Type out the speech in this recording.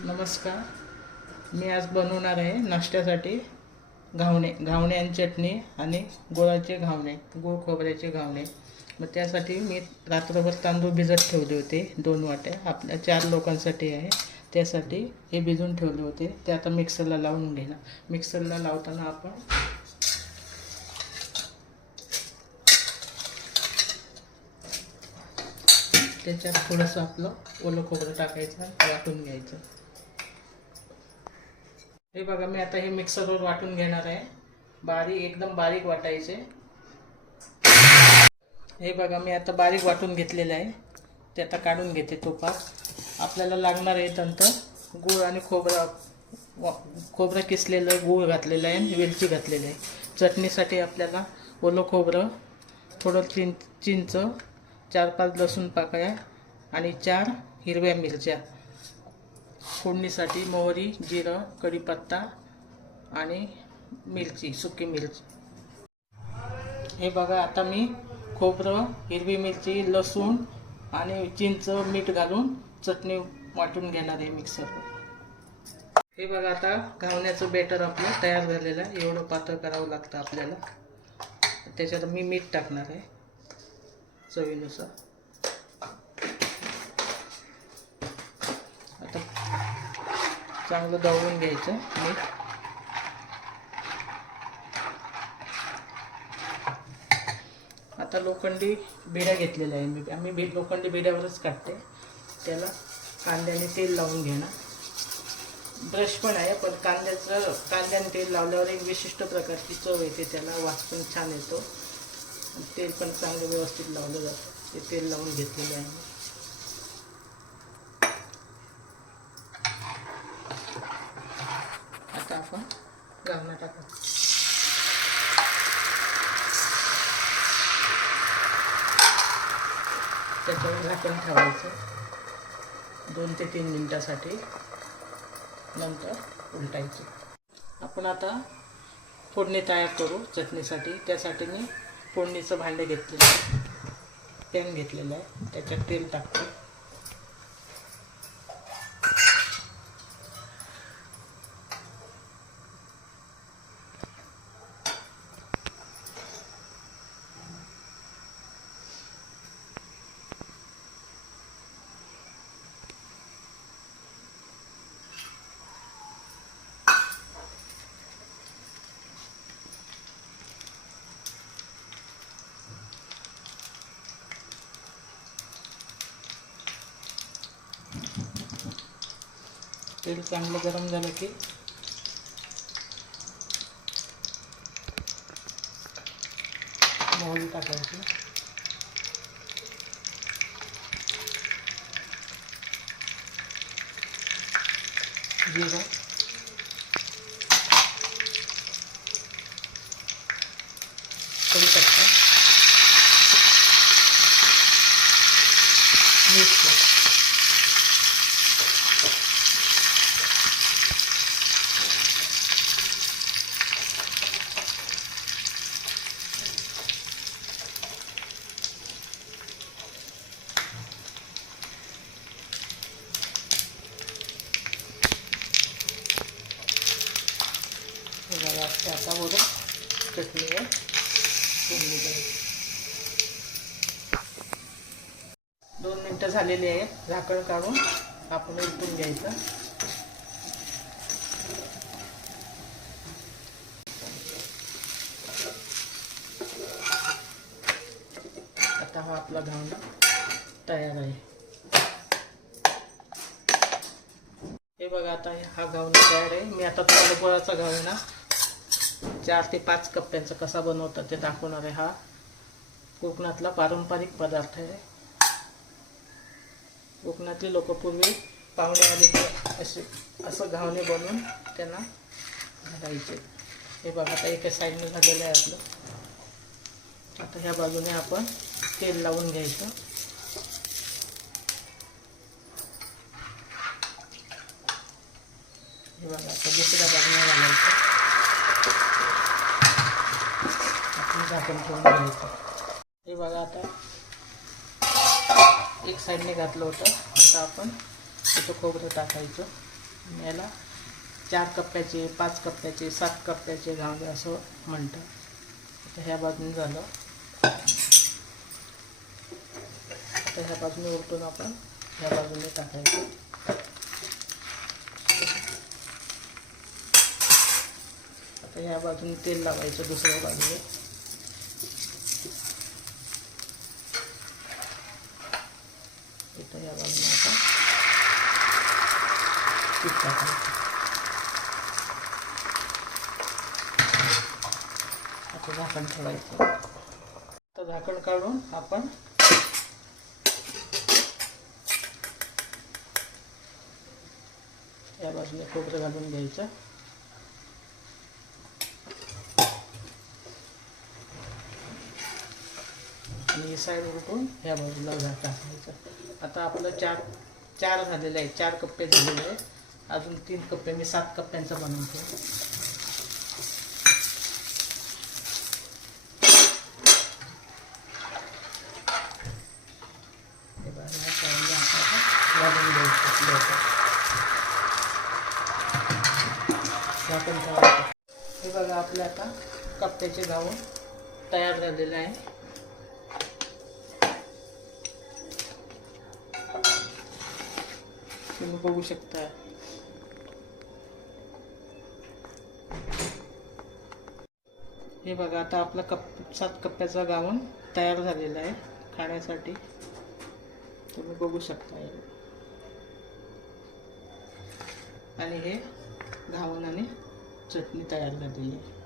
नमस्कार. मी आज बनवणार आहे नाश्त्यासाठी घावणे आणि चटणी आणि गुळाचे घावणे, गूळ खोबऱ्याचे घावणे. मग त्यासाठी मी रात्रभर तांदूळ भिजत ठेवले होते 2 वाट्या. आपल्या 4 लोकांसाठी आहे, त्यासाठी हे भिजून ठेवले होते. ते आता मिक्सरला लावून घेणार. मिक्सरला लावताना आपण त्याच्यात थोडंसं आपलं ओलं खोबरं टाकायचं, वाटून घ्यायचं. हे बघा, मी आता हे मिक्सरवर वाटून घेणार आहे. एकदम बारीक वाटायचे. हे बघा, मी आता बारीक वाटून घेतलेलं आहे. ते आता काढून घेते तुपात. आपल्याला लागणार आहे नंतर गूळ आणि खोबरं किसलेलं आहे, गूळ घातलेलं आहे आणि वेलची घातलेली आहे. चटणीसाठी आपल्याला ओलं खोबरं, थोडं चिंच, 4-5 लसूण पाकळ्या आणि 4 हिरव्या मिरच्या. फोडणीसाठी मोहरी, जिरं, कढीपत्ता आणि मिरची, सुकी मिरची. हे बघा, आता मी खोबरं, हिरवी मिरची, लसूण आणि चिंच, मीठ घालून चटणी वाटून घेणार आहे मिक्सरवर. हे बघा, आता घावण्याचं बॅटर आपलं तयार झालेलं आहे. एवढं पातळ करावं लागतं आपल्याला. त्याच्यात मी मीठ टाकणार आहे चवीनुसार. आता चांगलं दळून घ्यायचं मीठ. आता लोखंडी बिड्या घेतलेल्या आहे आम्ही लोखंडी बिड्यावरच काढते. त्याला कांद्याने तेल लावून घेणार. ब्रश पण आहे, पण कांद्याने तेल लावल्यावर एक विशिष्ट प्रकारची चव येते, त्याला वास पण छान येतो. तेल पण चांगलं व्यवस्थित लावलं जातं. ते तेल लावून घेतलेलं आहे. आता आपण घावणं टाकायचं. त्याच्यावर झाकण ठेवायचं 2 ते 3 मिनिटासाठी. नंतर उलटायचं. आपण आता फोडणी तयार करू चटणीसाठी. त्यासाठी मी फोडणीचं भांडे घेतलेलं आहे, पॅन घेतलेलं आहे. त्याच्यात तेल टाकतो. तेल चांगलं गरम झालं की मोहरी टाकायची, जिरं, कढीपत्ता, मीठ. आता बघा चटणीवर फोडणी द्यायची. 2 मिनटं झालेली आहेत. झाकण काढून आपण उलटून घ्यायचं. आता हा आपला घावणा तयार आहे. हे बघा, आता हा घावणा तयार आहे. मी आता तुम्हाला गुळाचा घावणा 4 ते 5 कप्प्यांचा कसा बनवतात ते दाखवणार आहे. हा कोकणातला पारंपरिक पदार्थ आहे. कोकणातले लोक पूर्वी पाहुणे आले की असं घावणे बनवून त्यांना घालायचे. हे बघा, आता एका साईडने झालेलं आहे आपलं. आता ह्या बाजूने आपण तेल लावून घ्यायचं. हे बघा, आता दुसऱ्या बाजूने घालायचं. आपण झाकण ठेवून घ्यायचं. हे बघा, आता एक साईडने घातलं होतं. आता आपण इथं खोबरं टाकायचं. याला 4 कप्प्याचे, 5 कप्प्याचे, 7 कप्प्याचे घावणे असं म्हणतात. आता ह्या बाजूने झालं. आता ह्या बाजूने उलटून आपण ह्या बाजूने टाकायचं. आता ह्या बाजूने तेल लावायचं दुसऱ्या बाजूने. इथं या बाजूने आपण पीठ टाकायचं. आता झाकण ठेवायचं. आता झाकण काढून आपण या बाजूने खोबरं घालून घ्यायचं. आणि साईड उलटून ह्या बाजूला टाकायचं. आता आपलं चार झालेलं आहे. 4 कप्पे झालेले आहेत. अजून 3 कप्पे मी 7 कप्प्यांचा बनवतो. हे बघा आपले आता कप्प्याचे घावून तयार झालेले आहे. तुम्ही बघू शकता. हे बघा आता आपला 7 कप्प्याचा घावून तयार झालेला आहे खाण्यासाठी. तुम्ही बघू शकता. आणि हे घावण आणि चटणी तयार झालेली आहे.